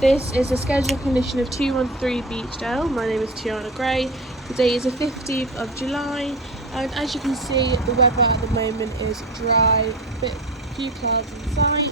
This is a scheduled condition of 213 Beechdale. My name is Tiana Gray. Today is the 15th of July, and as you can see, the weather at the moment is dry, few clouds in sight.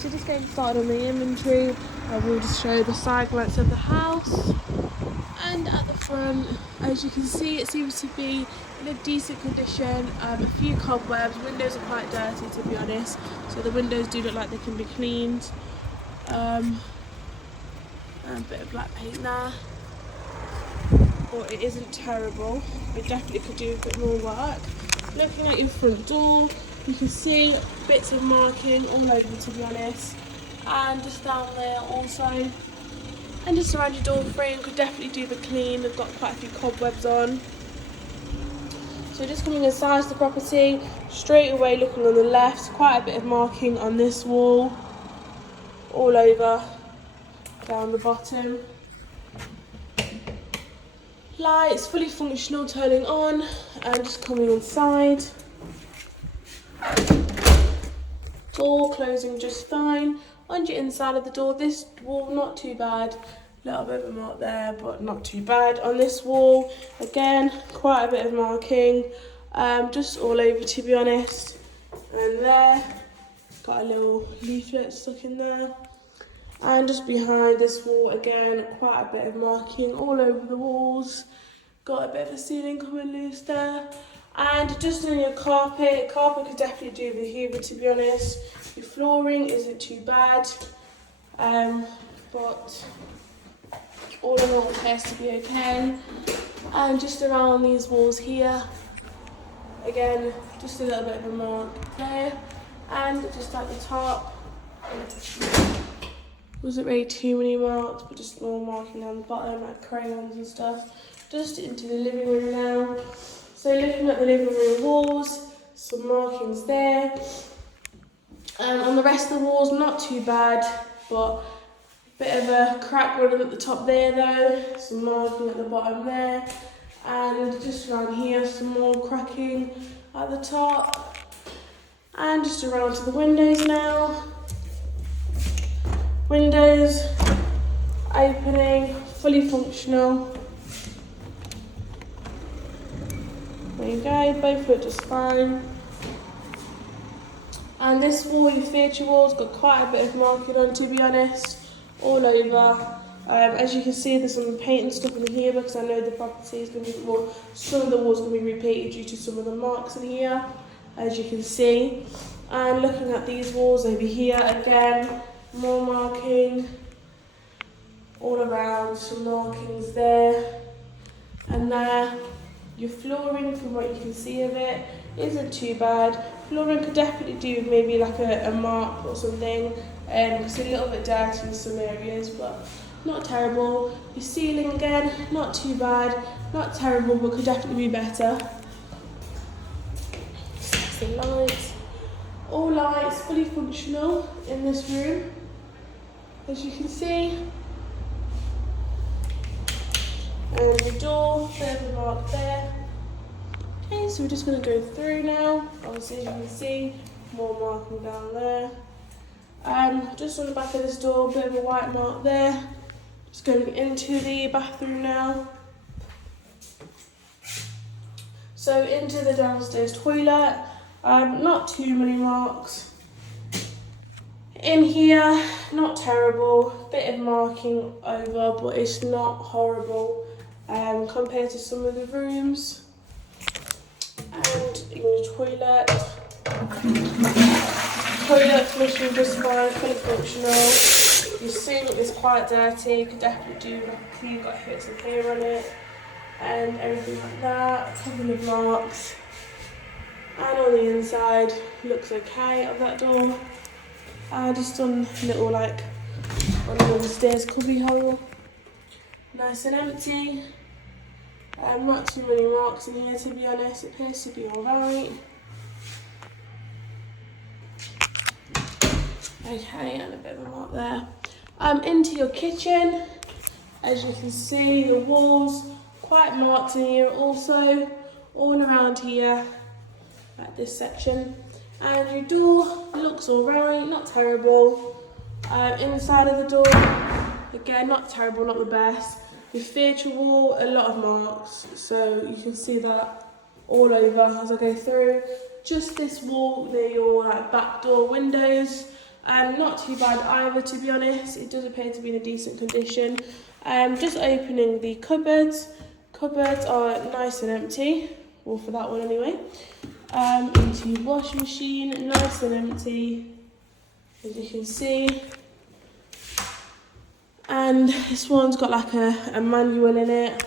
So just getting started on the inventory. I will just show the side lights of the house. And at the front, as you can see, it seems to be in a decent condition. A few cobwebs, windows are quite dirty to be honest, so the windows do look like they can be cleaned. And a bit of black paint there, but it isn't terrible. It definitely could do a bit more work. Looking at your front door, you can see bits of marking all over to be honest, and just down there also. And just around your door frame, could definitely do the clean. They've got quite a few cobwebs on. So just coming inside the property, straight away looking on the left, quite a bit of marking on this wall, all over, down the bottom. Lights fully functional, turning on, and just coming inside. Door closing just fine. On your inside of the door, this wall not too bad. Little bit of a mark there, but not too bad. On this wall, again, quite a bit of marking, just all over to be honest. And there, got a little leaflet stuck in there. And just behind this wall, again, quite a bit of marking all over the walls. Got a bit of a ceiling coming loose there. And just on your carpet could definitely do with hoover to be honest. Your flooring isn't too bad, but all in all appears to be okay. And just around these walls here, again, just a little bit of a mark there. And just at the top, wasn't really too many marks, but just more marking down the bottom, like crayons and stuff. Just into the living room now. So looking at the living room walls, some markings there. On the rest of the walls, not too bad, but a bit of a crack running at the top there though. Some marking at the bottom there. And just around here, some more cracking at the top. And just around to the windows now. Windows opening, fully functional. There you go, both look just fine. And this wall, your theatre wall's got quite a bit of marking on to be honest, all over. As you can see, there's some paint and stuff in here because I know the property is going to be more, some of the walls are going to be repainted due to some of the marks in here, as you can see. And looking at these walls over here, again, more marking all around, some markings there and there. Your flooring, from what you can see of it, isn't too bad. Flooring could definitely do with maybe like a mark or something. It's a little bit dirty in some areas, but not terrible. Your ceiling again, not too bad, not terrible, but could definitely be better. The lights, all lights fully functional in this room, as you can see. And your door, bit of a mark there. Okay, so we're just going to go through now. Obviously, as you can see, more marking down there. Just on the back of this door, bit of a white mark there. Just going into the bathroom now. So into the downstairs toilet. Not too many marks. In here, not terrible. Bit of marking over, but it's not horrible compared to some of the rooms. And in your toilet flushing just fine, fully functional. Your sink is quite dirty, you could definitely do like a clean, got bits of hair on it and everything like that. A couple of marks. And on the inside, looks okay of that door. Just on little like on the stairs cubby hole. Nice and empty. Not too many marks in here to be honest, it appears to be alright. Okay, and a bit of a mark there. Into your kitchen, as you can see, the walls quite marked in here also, all around here, like this section. And your door looks alright, not terrible. Inside of the door, Again, not terrible, not the best. The theatre wall, a lot of marks, so you can see that all over as I go through. Just this wall near your back door windows, not too bad either, to be honest. It does appear to be in a decent condition. Just opening the cupboards. Cupboards are nice and empty, or for that one anyway. Into washing machine, nice and empty, as you can see. And this one's got like a manual in it.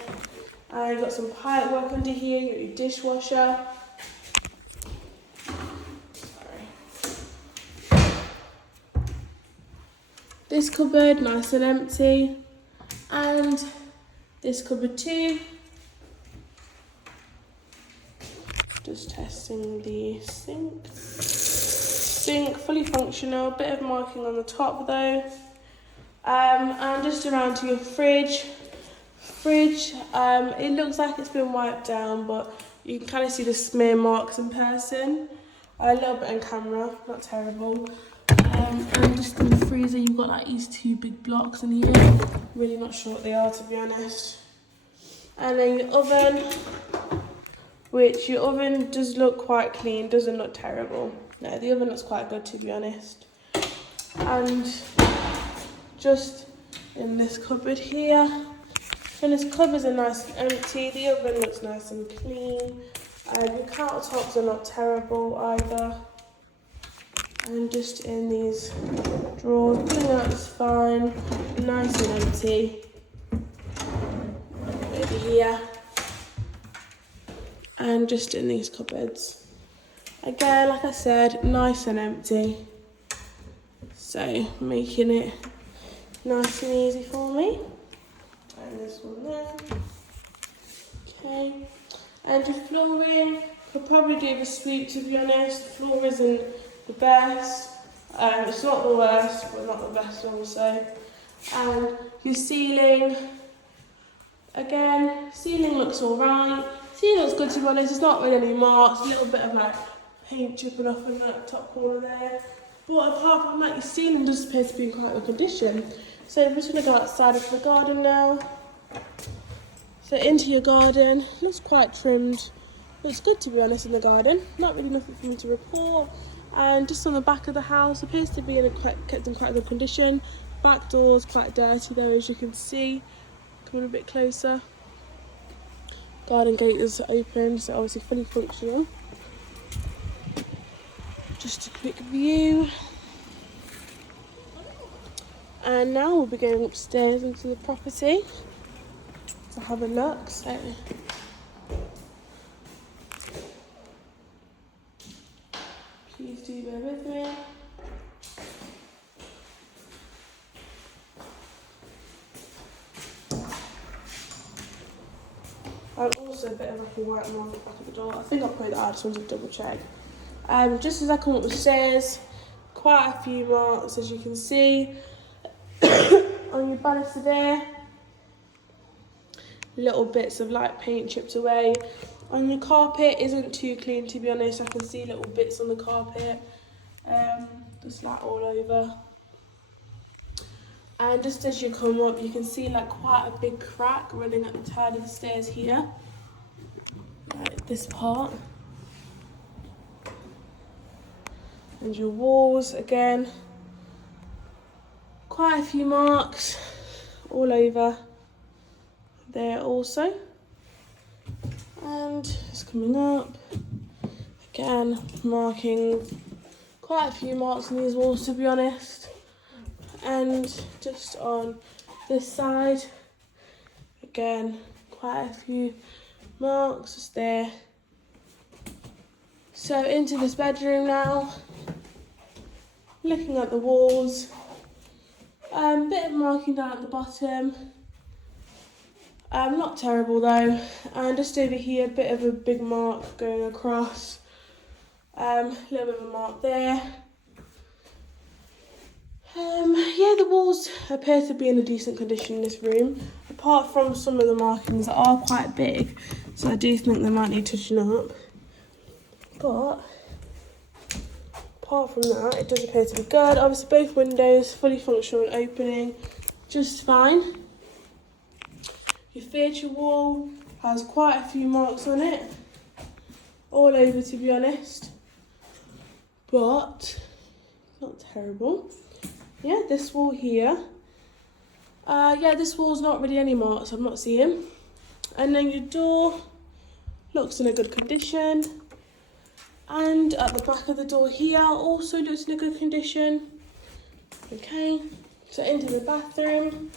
You've got some pipe work under here, you've got your dishwasher. Sorry. This cupboard, nice and empty. And this cupboard too. Just testing the sink. Sink, fully functional, bit of marking on the top though. And just around to your fridge. It looks like it's been wiped down, but you can kind of see the smear marks in person. A little bit on camera, not terrible. And just in the freezer, you've got like these two big blocks in here. Really not sure what they are, to be honest. And then your oven, which your oven does look quite clean, doesn't look terrible. No, the oven looks quite good, to be honest. And just in this cupboard here. And this cupboards are nice and empty. The oven looks nice and clean. Your countertops are not terrible either. And just in these drawers, pulling out is fine. Nice and empty. Over here. And just in these cupboards. Again, like I said, nice and empty. So making it nice and easy for me. And this one there. Okay. And your flooring, could probably do the sweep, to be honest. The floor isn't the best. It's not the worst, but not the best also. And your ceiling, again, ceiling looks alright. Ceiling looks good, to be honest. It's not really any marks. A little bit of like paint chipping off in that top corner there. But apart from that, your ceiling does appear to be in quite good condition. So I'm just going to go outside of the garden now. So into your garden, looks quite trimmed. Looks good, to be honest, in the garden. Not really nothing for me to report. And just on the back of the house, appears to be kept in quite good condition. Back door's quite dirty though, as you can see. Coming a bit closer. Garden gate is open, so obviously fully functional. Just a quick view. And now we'll be going upstairs into the property to have a look. So please do bear with me. And also a bit of like a white mark at the back of the door. I think I'll put that out, I just wanted to double check. Just as I come up the stairs, quite a few marks, as you can see. On your banister there, little bits of like paint chipped away. On your carpet, isn't too clean, to be honest. I can see little bits on the carpet, just like all over. And just as you come up, you can see like quite a big crack running at the side of the stairs here, like this part. And your walls, again, quite a few marks all over there also. And it's coming up. Again, marking quite a few marks on these walls, to be honest. And just on this side, again, quite a few marks just there. So into this bedroom now. Looking at the walls. Bit of marking down at the bottom. Not terrible though. And just over here, a bit of a big mark going across. A little bit of a mark there. Yeah, the walls appear to be in a decent condition in this room, apart from some of the markings that are quite big, so I do think they might need touching up. But apart from that, it does appear to be good. Obviously both windows fully functional and opening. just fine. Your feature wall has quite a few marks on it, all over to be honest, but not terrible. Yeah, this wall here. Yeah, this wall's not really any marks, I'm not seeing. And then your door looks in a good condition. And at the back of the door here also looks in a good condition. Okay, so into the bathroom.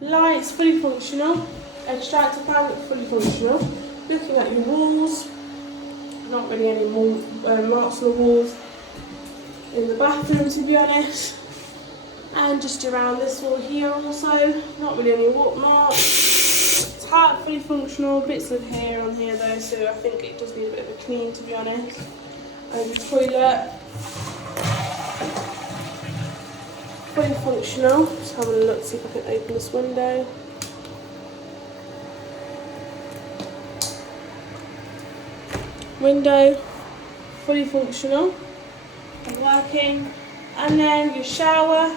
Lights fully functional. Extractor fan fully functional. Looking at your walls, not really any more marks on the walls in the bathroom to be honest. And just around this wall here also, not really any water marks. Tap fully functional, bits of hair on here though, so I think it does need a bit of a clean to be honest. And the toilet, fully functional. Just having a look, see if I can open this window. Window, fully functional and working. And then your shower.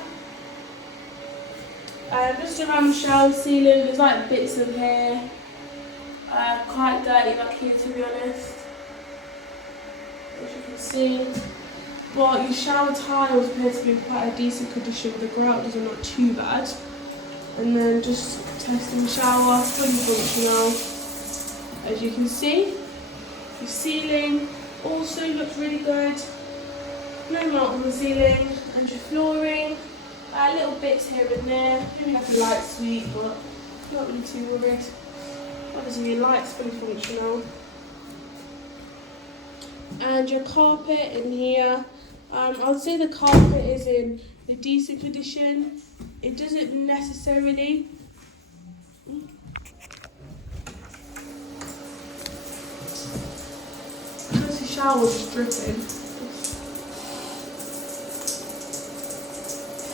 Just around the shower ceiling, there's like bits of hair. Quite dirty back here to be honest, as you can see. But your shower tiles appear to be in quite a decent condition. The grouts are not too bad. And then just testing the shower, fully functional. As you can see, your ceiling also looks really good. No mark on the ceiling. And your flooring, little bits here and there. Maybe like a light sweep, but not really too worried. Obviously your light's fully functional. And your carpet in here, I would say the carpet is in a decent condition. It doesn't necessarily because the shower was dripping.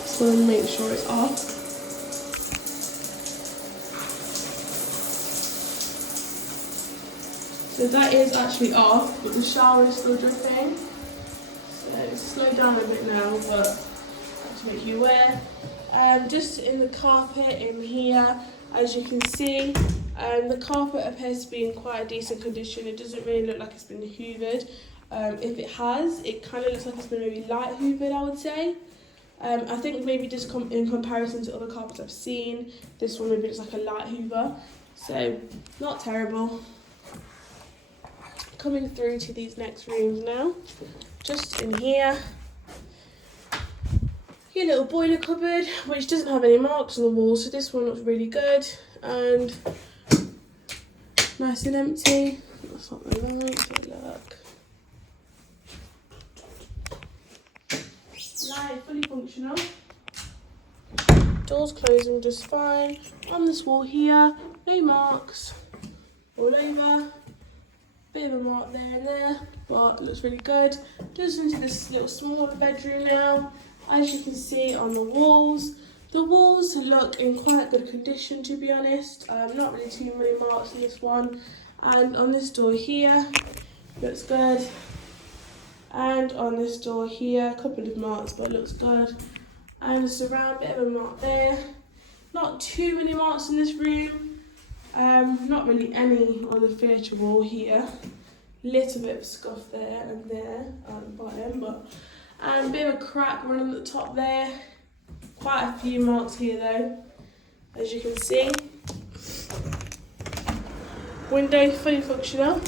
Just want to make sure it's off. So that is actually off, but the shower is still dripping. So it's slowed down a bit now, but to make you aware. Just in the carpet in here, as you can see, the carpet appears to be in quite a decent condition. It doesn't really look like it's been hoovered. If it has, it kind of looks like it's been maybe light hoovered, I would say. I think maybe just in comparison to other carpets I've seen, this one maybe looks like a light hoover. So, not terrible. Coming through to these next rooms now. Just in here, your little boiler cupboard, which doesn't have any marks on the wall, so this one looks really good and nice and empty. That's not the light, but look. Light, fully functional. Doors closing just fine. On this wall here, no marks all over. Bit of a mark there and there, but it looks really good. Just into this little smaller bedroom now. As you can see on the walls look in quite good condition to be honest. Not really too many marks on this one. And on this door here, looks good. And on this door here, a couple of marks, but looks good. And just around, bit of a mark there. Not too many marks in this room. Not really any on the feature wall here. Little bit of scuff there and there at the bottom, but a bit of a crack running at the top there. Quite a few marks here though, as you can see. Window fully functional.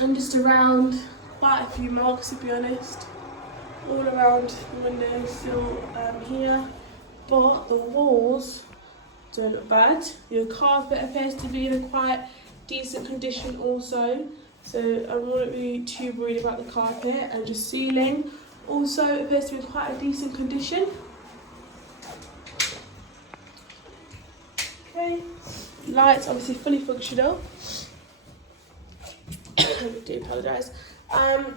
And just around, quite a few marks to be honest. All around the window still here, but the walls don't look bad. Your carpet appears to be in a quite decent condition also, so I wouldn't be too worried about the carpet. And just ceiling also appears to be in quite a decent condition. Okay, lights obviously fully functional. I do apologise.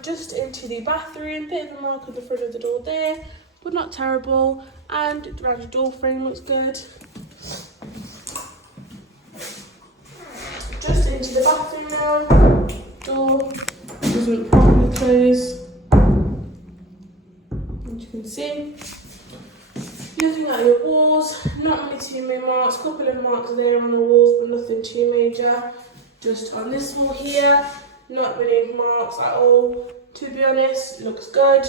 Just into the bathroom, bit of a mark on the front of the door there, but not terrible. And around the door frame looks good. Just into the bathroom now. Door doesn't properly close, as you can see. looking at your walls, not really too many marks, couple of marks there on the walls, but nothing too major. Just on this wall here, not really marks at all, to be honest, looks good.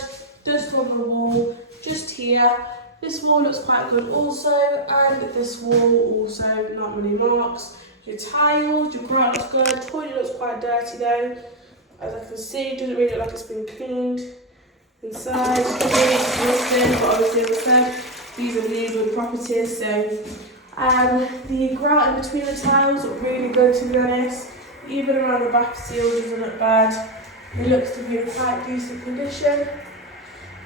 Just on the wall, just here. This wall looks quite good also, and this wall also, not really marks. Your tiles, your grout looks good, toilet looks quite dirty though. As I can see, it doesn't really look like it's been cleaned. Inside, nothing, but obviously as I said, these are legal properties, so the grout in between the tiles look really good, to be honest. Even around the back seal doesn't look bad. It looks to be in quite decent condition.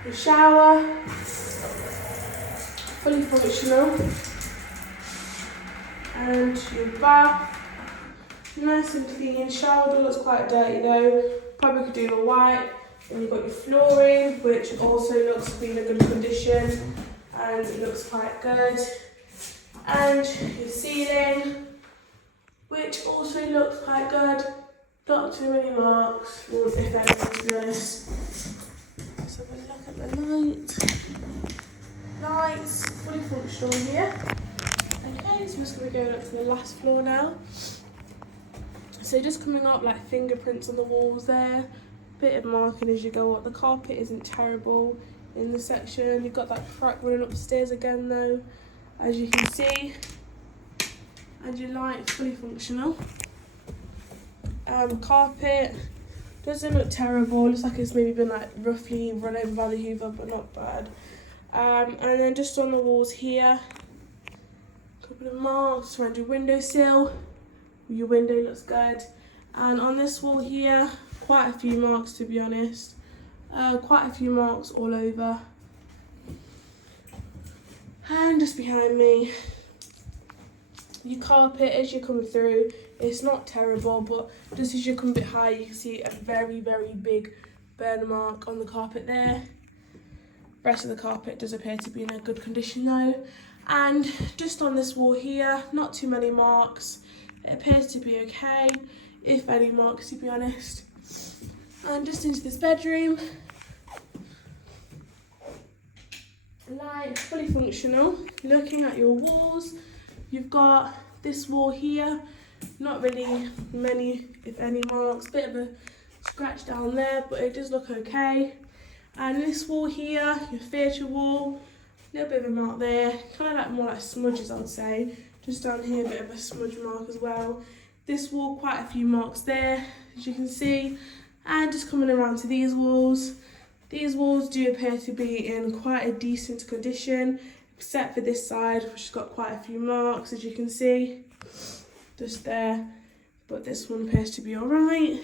The shower, fully functional. And your bath, nice and clean. Shower door looks quite dirty though, probably could do a white. And you've got your flooring, which also looks to be in a good condition, and it looks quite good. And your ceiling, which also looks quite good. Not too many marks, if any, to be honest. Let's have a look at the lights, fully functional here. Okay, so I'm just going to go up to the last floor now. So just coming up, like fingerprints on the walls there. Bit of marking as you go up. The carpet isn't terrible in the section. You've got that crack running upstairs again though, as you can see. And your light fully functional. Carpet doesn't look terrible. Looks like it's maybe been like roughly run over by the Hoover, but not bad. And then just on the walls here, a couple of marks around your windowsill. Your window looks good. And on this wall here, quite a few marks, to be honest. Quite a few marks all over. And just behind me, your carpet as you come through, it's not terrible, but just as you come a bit higher, you can see a very, very big burn mark on the carpet there. Rest of the carpet does appear to be in a good condition though. And just on this wall here, not too many marks. It appears to be okay, if any marks, to be honest. And just into this bedroom. Light, fully functional. Looking at your walls, you've got this wall here, not really many, if any, marks. Bit of a scratch down there, but it does look okay. And this wall here, your theatre wall, a little bit of a mark there, kind of like more like smudges, I would say. Just down here, a bit of a smudge mark as well. This wall, quite a few marks there, as you can see. And just coming around to these walls. These walls do appear to be in quite a decent condition, except for this side, which has got quite a few marks, as you can see. Just there. But this one appears to be alright.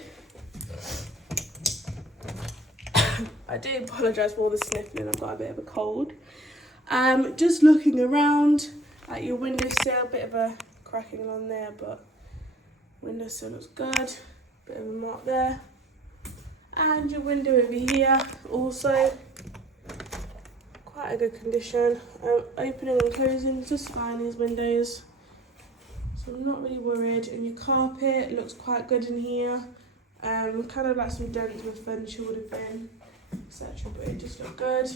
I do apologise for all the sniffling, I've got a bit of a cold. Just looking around at your windowsill, bit of a cracking on there, but windowsill looks good. Bit of a mark there. And your window over here, also quite a good condition. Opening and closing is just fine, these windows. So I'm not really worried. And your carpet looks quite good in here. Kind of like some dents where furniture would have been, etc. But it just looked good.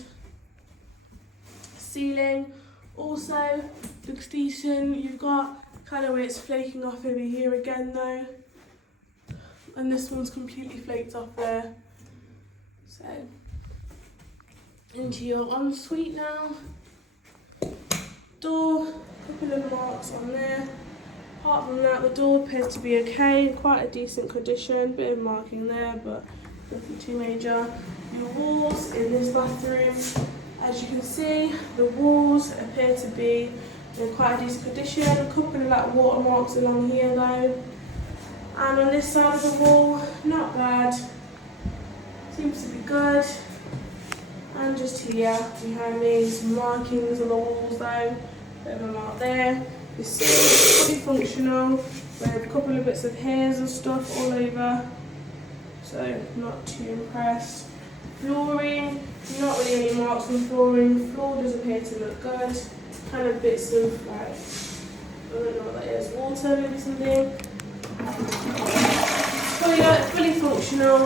Ceiling also looks decent. You've got kind of where it's flaking off over here again though. And this one's completely flaked off there. So, into your ensuite now. Door, couple of marks on there. Apart from that, the door appears to be okay, quite a decent condition. Bit of marking there, but nothing too major. Your walls in this bathroom, as you can see, the walls appear to be in quite a decent condition. A couple of like watermarks along here though. And on this side of the wall, not bad. Seems to be good. And just here behind me, some markings on the walls though. Bit of a mark there. You see, it's fully functional with a couple of bits of hairs and stuff all over. So not too impressed. Flooring, not really any marks on flooring. The floor does appear to look good. Kind of bits of like, I don't know what that is, water maybe something. Fully functional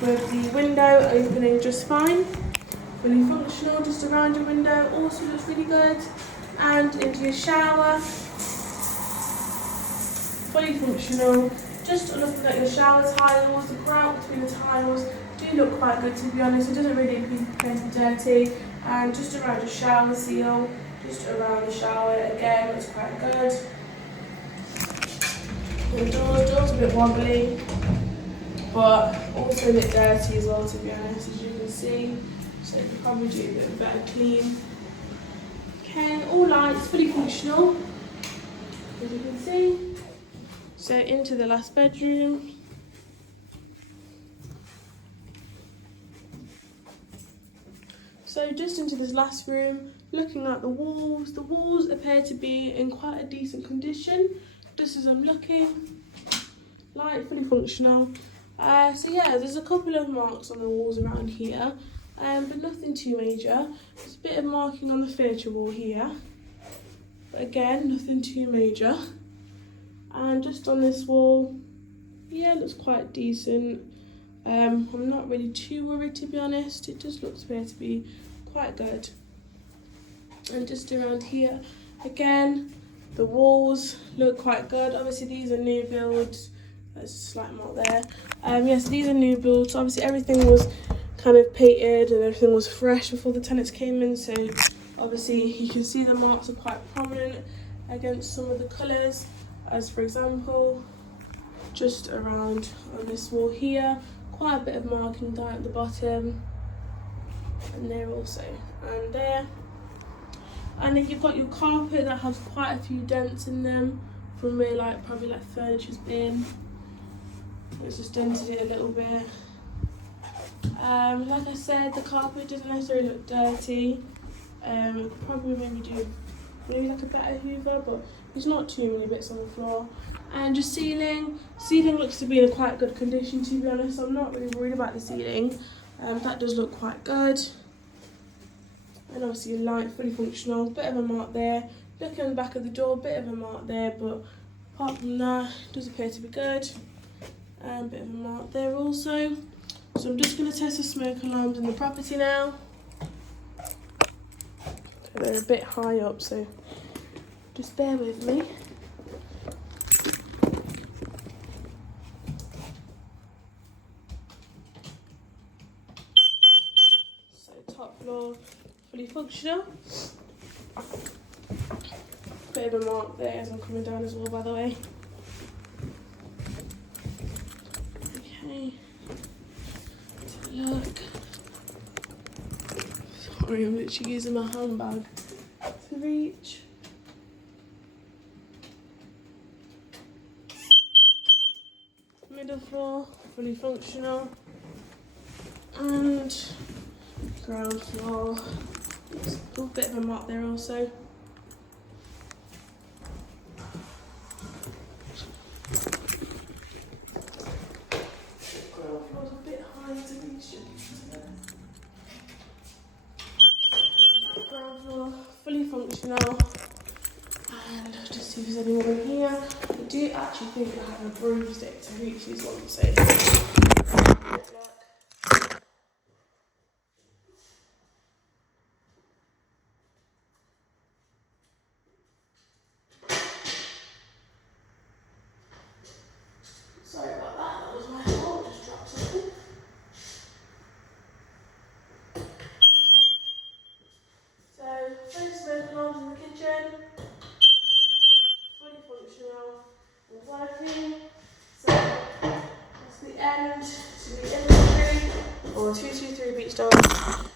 with the window opening just fine. fully functional. Just around your window also looks really good. And into your shower, fully functional. Just looking at your shower tiles, the grout between the tiles do look quite good, to be honest. It doesn't really appear to be dirty. And just around your shower seal, just around the shower again, looks quite good. The door's a bit wobbly, but also a bit dirty as well, to be honest, as you can see. So you could probably do a bit of a better clean. Okay, all lights fully functional, as you can see. So into the last bedroom. So just into this last room, looking at the walls appear to be in quite a decent condition, just as I'm looking. Light fully functional. So yeah, there's a couple of marks on the walls around here, but nothing too major. There's a bit of marking on the furniture wall here, but again, nothing too major. And just on this wall, yeah, it looks quite decent. I'm not really too worried, to be honest. It just looks appear to be quite good. And just around here, again, the walls look quite good. Obviously, these are new builds. There's a slight mark there. Yes, these are new builds. Obviously, everything was kind of painted and everything was fresh before the tenants came in. So obviously, you can see the marks are quite prominent against some of the colours. As for example, just around on this wall here, quite a bit of marking down at the bottom, and there also, and there. And then you've got your carpet that has quite a few dents in them from where probably furniture's been. It's just dented it a little bit. Like I said, the carpet doesn't necessarily look dirty. Probably maybe like a better hoover, but there's not too many bits on the floor. And just ceiling looks to be in a quite good condition, to be honest. I'm not really worried about the ceiling. That does look quite good. And obviously your light, fully functional. Bit of a mark there. Looking on the back of the door, bit of a mark there, but apart from that, it does appear to be good. And bit of a mark there also. So I'm just going to test the smoke alarms in the property now. They're a bit high up, so just bear with me. So top floor, fully functional. Bit of a mark there as I'm coming down as well, by the way. Okay, let's have a look. Sorry, I'm literally using my handbag to reach. Middle floor, fully functional. And ground floor, a bit of a mark there also. Ground floor's a bit high to reach. Ground floor, fully functional. And I'll just see if there's anyone in here. I do actually think I have a broomstick to reach these ones, so sorry about that, that was my fault, just dropped something. So, first smoke alarms in the kitchen, fully functional and working. So, that's the end to the inventory, or 223 Beechdale.